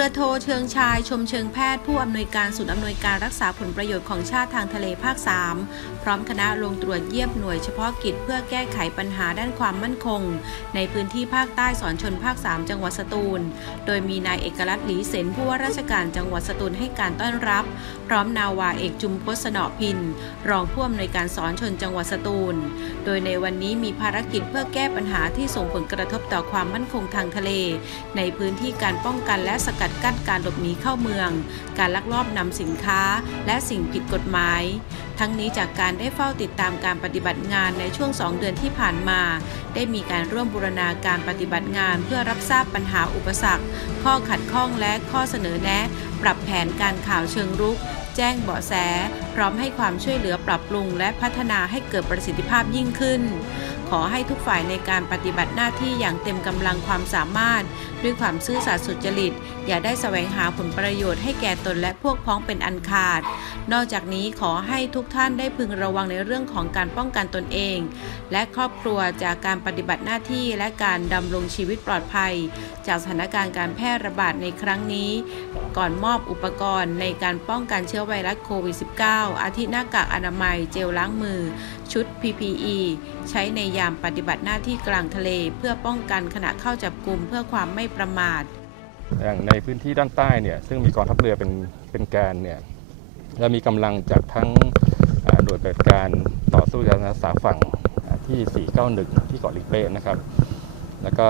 เรือโทเชิงชายชมเชิงแพทย์ผู้อำนวยการศูนย์อำนวยการรักษาผลประโยชน์ของชาติทางทะเลภาค 3 พร้อมคณะลงตรวจเยี่ยมหน่วยเฉพาะกิจเพื่อแก้ไขปัญหาด้านความมั่นคง ในพื้นที่ภาคใต้สอนชนภาค 3 จังหวัดสตูล โดยมีนายเอกลักษณ์หลีเสนผู้ว่าราชการจังหวัดสตูลให้การต้อนรับ พร้อมนาวาเอกจุมพศนอพิน รองผู้อำนวยการสอนชนจังหวัดสตูล โดยในวันนี้มีภารกิจเพื่อแก้ปัญหาที่ส่งผลกระทบต่อความมั่นคงทางทะเล ในพื้นที่การป้องกันและสกัดกั้นการหลบหนีเข้าเมือง การลักลอบนำสินค้า และสิ่งผิดกฎหมาย ทั้งนี้จากการได้เฝ้าติดตามการปฏิบัติงานในช่วง 2 เดือนที่ผ่านมา ได้มีการร่วมบูรณาการปฏิบัติงานเพื่อรับทราบปัญหาอุปสรรค ข้อขัดข้องและข้อเสนอแนะ ปรับแผนการข่าวเชิงรุก แจ้งเบาะแส พร้อมให้ความช่วยเหลือปรับปรุง และพัฒนาให้เกิดประสิทธิภาพยิ่งขึ้น ขอให้ทุกฝ่ายในการปฏิบัติหน้าที่อย่างเต็มกำลังความสามารถ ด้วยความซื่อสัตย์สุจริต อย่าได้แสวงหาผลประโยชน์ให้แก่ตนและพวกพ้องเป็นอันขาด นอกจากนี้ขอให้ทุกท่านได้พึงระวังในเรื่องของการป้องกันตนเอง และครอบครัวจากการปฏิบัติหน้าที่และการดำรงชีวิตปลอดภัย จากสถานการณ์การแพร่ระบาดในครั้งนี้ ก่อนมอบอุปกรณ์ในการป้องกันเชื้อไวรัสโควิด -19 อาทิหน้ากากอนามัย เจลล้างมือ ชุด PPE ใช้ในยามปฏิบัติหน้าที่กลางทะเล เพื่อป้องกันขณะเข้าจับกลุ่มเพื่อความไม่ประมาท อย่างในพื้นที่ด้านใต้เนี่ยซึ่งมีกองทัพเรือเป็นเป็นแกนเนี่ยเรามีกำลังจากทั้งหน่วยปฏิบัติการต่อสู้การรักษาฝั่งอ่าที่ 491 ที่เกาะลิเป้นะครับ แล้วก็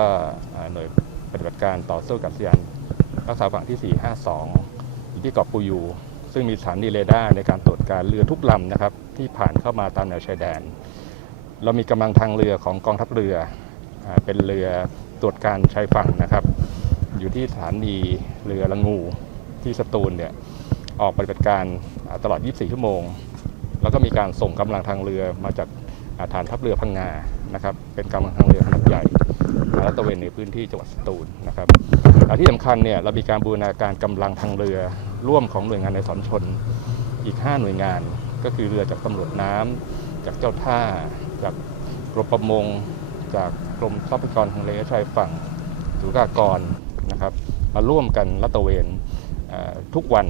หน่วยปฏิบัติการต่อสู้กับยานรักษาฝั่งที่ 452 ที่เกาะปูยู ซึ่งมีสถานีเรดาร์ในการตรวจการเรือทุกลำนะครับที่ผ่านเข้ามาตามแนวชายแดน เรามีกำลังทางเรือของกองทัพเรืออเป็นเรือตรวจการชายฝั่งนะครับ อยู่ที่สถานีเรือละงูที่สตูลเนี่ยออกปฏิบัติการตลอด 24 ชั่วโมง แล้วก็มีการส่งกำลังทางเรือมาจากฐานทัพเรือพังงานะครับ เป็นกำลังทางเรือขนาดใหญ่และตะเวนในพื้นที่จังหวัดสตูลนะครับที่สำคัญเนี่ยเรามีการบูรณาการกำลังทางเรือ ร่วมของหน่วยงานในสอนชนอีก 5 หน่วยงาน ก็คือเรือจากตำรวจน้ำจากเจ้าท่า จากกรมประมง จากกรมทรัพยากรทางทะเลและชายฝั่งสุรากากรนะครับมาร่วมกันรัตะเวนทุกวัน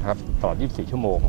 นะครับตลอด 24 ชั่วโมง